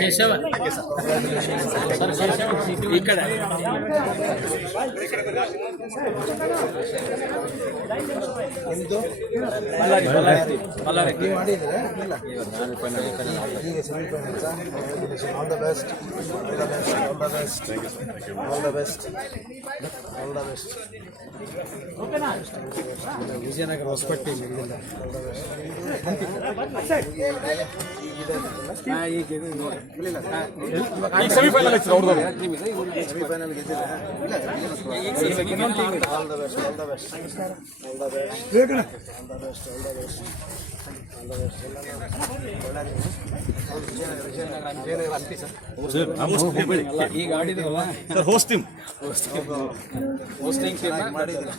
Keshava sir Keshava ಈ ಕಡೆ ನಿಮ್ಮದು ಬಳ್ಳಾರಿ ಬಳ್ಳಾರಿ ಬಳ್ಳಾರಿ ನೀವು ಮಾಡಿದ್ರೆ ಇಲ್ಲ ಈಗ semifinals all the best all the best all the best all the best all the best ಓಕೆನಾ ವಿಜಯನಗರ ಹೊಸಪಟ್ಟಿ ಮಿಡಿಲ್ಲ ಆಲ್ ದ ಬೆಸ್ಟ್ ಈಗ ಸೆಮಿಫೈನಲ್ ಐತಿ ಅವ್ರದ್ದು ಸೆಮಿಫೈನಲ್ ಗೆದ್ದಿಲ್ಲ all the best all the best all the best all the best all the best all the best ಈಗ ಆಡಿದ್ರಲ್ಲ sir hosting ಮಾಡಿದ್ರು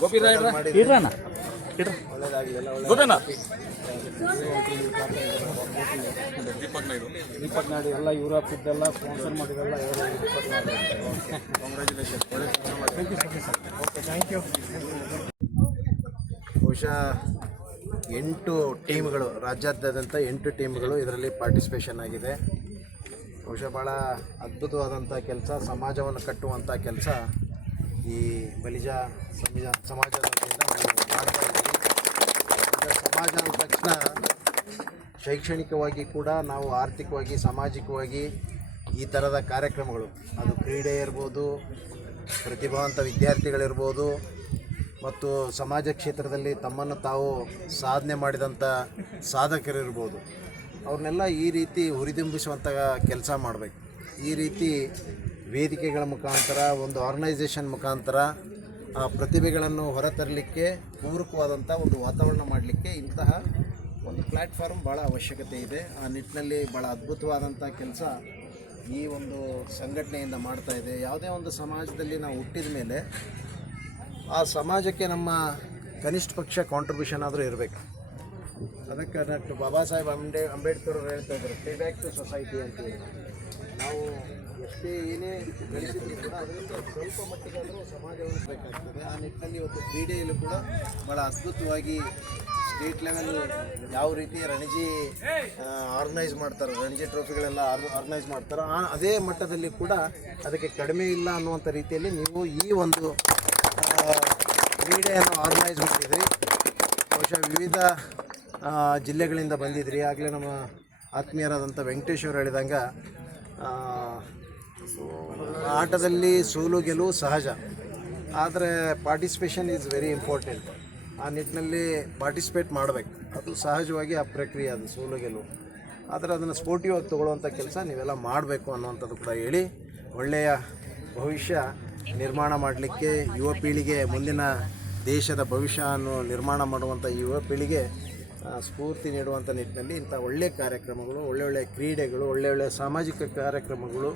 ಗೋಪಿ ರಾಯ್ರ ಇಡ್ರಣ್ಣ ಒಳ್ಳೇದಾಗಲಿಲ್ಲ ಗೊತ್ತೇನಾ ದೀಪಕ್ ನಾಯ್ಡು ಎಲ್ಲ ಯುರೋಪ್ ಇದ್ದೆಲ್ಲ ಸ್ಪಾನ್ಸರ್ ಮಾಡಿರಲ್ಲ ಕಾಂಗ್ರ್ಯಾಚುಲೇಷನ್ ಒಳ್ಳೆ ಓಕೆ ಥ್ಯಾಂಕ್ ಯು ಬಹುಶಃ 8 ಟೀಮ್ಗಳು ರಾಜ್ಯಾದ್ಯಂತ 8 ಟೀಮ್ಗಳು ಇದರಲ್ಲಿ ಪಾರ್ಟಿಸಿಪೇಷನ್ ಆಗಿದೆ. ಬಹುಶಃ ಭಾಳ ಅದ್ಭುತವಾದಂಥ ಕೆಲಸ, ಸಮಾಜವನ್ನು ಕಟ್ಟುವಂಥ ಕೆಲಸ ಈ ಬಲಿಜ ಸಮಾಜದ ವತಿಯಿಂದ ನಾವು ಮಾಡ್ತಾ ಇದ್ದೀವಿ. ಸಮಾಜ ಅಂದ ತಕ್ಷಣ ಶೈಕ್ಷಣಿಕವಾಗಿ ಕೂಡ ನಾವು ಆರ್ಥಿಕವಾಗಿ ಸಾಮಾಜಿಕವಾಗಿ ಈ ಥರದ ಕಾರ್ಯಕ್ರಮಗಳು, ಅದು ಕ್ರೀಡೆ ಇರ್ಬೋದು, ಪ್ರತಿಭಾವಂತ ವಿದ್ಯಾರ್ಥಿಗಳಿರ್ಬೋದು, ಮತ್ತು ಸಮಾಜ ಕ್ಷೇತ್ರದಲ್ಲಿ ತಮ್ಮನ್ನು ತಾವು ಸಾಧನೆ ಮಾಡಿದಂಥ ಸಾಧಕರಿರ್ಬೋದು, ಅವ್ರನ್ನೆಲ್ಲ ಈ ರೀತಿ ಹುರಿದುಂಬಿಸುವಂಥ ಕೆಲಸ ಮಾಡಬೇಕು. ಈ ರೀತಿ ವೇದಿಕೆಗಳ ಮುಖಾಂತರ, ಒಂದು ಆರ್ಗನೈಸೇಷನ್ ಮುಖಾಂತರ ಆ ಪ್ರತಿಭೆಗಳನ್ನು ಹೊರತರಲಿಕ್ಕೆ ಪೂರಕವಾದಂಥ ಒಂದು ವಾತಾವರಣ ಮಾಡಲಿಕ್ಕೆ ಇಂತಹ ಒಂದು ಪ್ಲ್ಯಾಟ್ಫಾರ್ಮ್ ಭಾಳ ಅವಶ್ಯಕತೆ ಇದೆ. ಆ ನಿಟ್ಟಿನಲ್ಲಿ ಭಾಳ ಅದ್ಭುತವಾದಂಥ ಕೆಲಸ ಈ ಒಂದು ಸಂಘಟನೆಯಿಂದ ಮಾಡ್ತಾ ಇದೆ. ಯಾವುದೇ ಒಂದು ಸಮಾಜದಲ್ಲಿ ನಾವು ಹುಟ್ಟಿದ ಮೇಲೆ ಆ ಸಮಾಜಕ್ಕೆ ನಮ್ಮ ಕನಿಷ್ಠ ಪಕ್ಷ ಕಾಂಟ್ರಿಬ್ಯೂಷನ್ ಆದರೂ ಇರಬೇಕು. ಅದಕ್ಕೆ ಡಾಕ್ಟರ್ ಬಾಬಾ ಸಾಹೇಬ್ ಅಂಬೇಡ್ಕರ್ ಅವರು ಹೇಳ್ತಾ ಇದ್ದಾರೆ, ಪೇ ಬ್ಯಾಕ್ ಟು ಸೊಸೈಟಿ ಅಂತೇಳಿ. ನಾವು ಎಷ್ಟೇ ಏನೇ ಗಳಿಸಿದ್ರು ಕೂಡ ಅದರಿಂದ ಸ್ವಲ್ಪ ಮಟ್ಟಿಗಾದರೂ ಸಮಾಜವನ್ನು ಬೇಕಾಗ್ತದೆ. ಆ ನಿಟ್ಟಿನಲ್ಲಿ ಇವತ್ತು ಕ್ರೀಡೆಯಲ್ಲೂ ಕೂಡ ಭಾಳ ಅದ್ಭುತವಾಗಿ ಸ್ಟೇಟ್ ಲೆವೆಲ್ ಯಾವ ರೀತಿ ರಣಜಿ ಆರ್ಗನೈಸ್ ಮಾಡ್ತಾರೆ, ರಣಜಿ ಟ್ರೋಫಿಗಳೆಲ್ಲ ಆರ್ಗನೈಸ್ ಮಾಡ್ತಾರೆ, ಅದೇ ಮಟ್ಟದಲ್ಲಿ ಕೂಡ ಅದಕ್ಕೆ ಕಡಿಮೆ ಇಲ್ಲ ಅನ್ನುವಂಥ ರೀತಿಯಲ್ಲಿ ನೀವು ಈ ಒಂದು ಕ್ರೀಡೆಯನ್ನು ಆರ್ಗನೈಸ್ ಮಾಡಿದ್ರಿ. ಬಹುಶಃ ವಿವಿಧ ಜಿಲ್ಲೆಗಳಿಂದ ಬಂದಿದ್ರಿ. ಆಗಲೇ ನಮ್ಮ ಆತ್ಮೀಯರಾದಂಥ ವೆಂಕಟೇಶ್ ಅವರು ಹೇಳಿದಂಗೆ ಆಟದಲ್ಲಿ ಸೋಲು ಗೆಲುವು ಸಹಜ, ಆದರೆ ಪಾರ್ಟಿಸಿಪೇಷನ್ ಈಸ್ ವೆರಿ ಇಂಪಾರ್ಟೆಂಟ್. ಆ ನಿಟ್ಟಿನಲ್ಲಿ ಪಾರ್ಟಿಸಿಪೇಟ್ ಮಾಡಬೇಕು, ಅದು ಸಹಜವಾಗಿ ಆ ಪ್ರಕ್ರಿಯೆ, ಅದು ಸೋಲು ಗೆಲುವು. ಆದರೆ ಅದನ್ನು ಸ್ಪೋರ್ಟಿವ್ ಆಗಿ ತೊಗೊಳ್ಳುವಂಥ ಕೆಲಸ ನೀವೆಲ್ಲ ಮಾಡಬೇಕು ಅನ್ನುವಂಥದ್ದು ಕೂಡ ಹೇಳಿ, ಒಳ್ಳೆಯ ಭವಿಷ್ಯ ನಿರ್ಮಾಣ ಮಾಡಲಿಕ್ಕೆ ಯುವ ಪೀಳಿಗೆ, ಮುಂದಿನ ದೇಶದ ಭವಿಷ್ಯವನ್ನು ನಿರ್ಮಾಣ ಮಾಡುವಂಥ ಯುವ ಪೀಳಿಗೆ ಸ್ಫೂರ್ತಿ ನೀಡುವಂಥ ನಿಟ್ಟಿನಲ್ಲಿ ಇಂಥ ಒಳ್ಳೆಯ ಕಾರ್ಯಕ್ರಮಗಳು, ಒಳ್ಳೊಳ್ಳೆಯ ಕ್ರೀಡೆಗಳು, ಒಳ್ಳೊಳ್ಳೆಯ ಸಾಮಾಜಿಕ ಕಾರ್ಯಕ್ರಮಗಳು,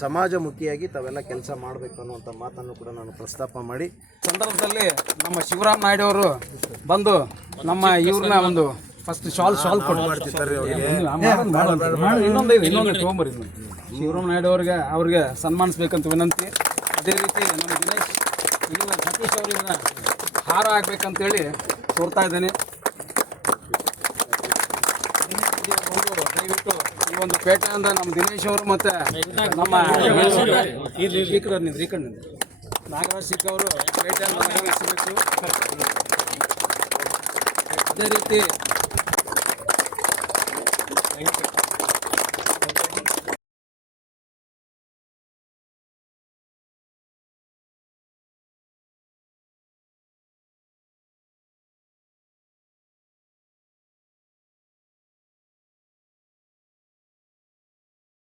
ಸಮಾಜಮುಖಿಯಾಗಿ ತಾವೆಲ್ಲ ಕೆಲಸ ಮಾಡಬೇಕು ಅನ್ನುವಂಥ ಮಾತನ್ನು ಕೂಡ ನಾನು ಪ್ರಸ್ತಾಪ ಮಾಡಿ ಸಂದರ್ಭದಲ್ಲಿ ನಮ್ಮ ಶಿವರಾಮ್ ನಾಯ್ಡು ಅವರು ಬಂದು ನಮ್ಮ ಇವ್ರನ್ನ ಒಂದು ಫಸ್ಟ್ ಶಾಲ್ ಮಾಡ್ತಿದ್ದಾರೆ. ಇನ್ನೊಂದು ತೊಗೊಂಬರಿ. ಶಿವರಾಮ್ ನಾಯ್ಡು ಅವ್ರಿಗೆ ಸನ್ಮಾನಿಸ್ಬೇಕಂತ ವಿನಂತಿ. ಅದೇ ರೀತಿ ನಮ್ಮ ದಿನೇಶ್ ಸತೀಶ್ ಅವರಿಗೆ ಹಾರ ಹಾಕ್ಬೇಕಂತೇಳಿ ಕೋರ್ತಾ ಇದ್ದೇನೆ. ದಯವಿಟ್ಟು ಈ ಒಂದು ಪೇಟೆಯಿಂದ ನಮ್ಮ ದಿನೇಶ್ ಅವರು ಮತ್ತು ನಮ್ಮ ನಾಗರಾಜ್ ಸಿಕ್ ಅವರು ಪೇಟೆಯನ್ನು ಆಗಮಿಸಬೇಕು. ಅದೇ ರೀತಿ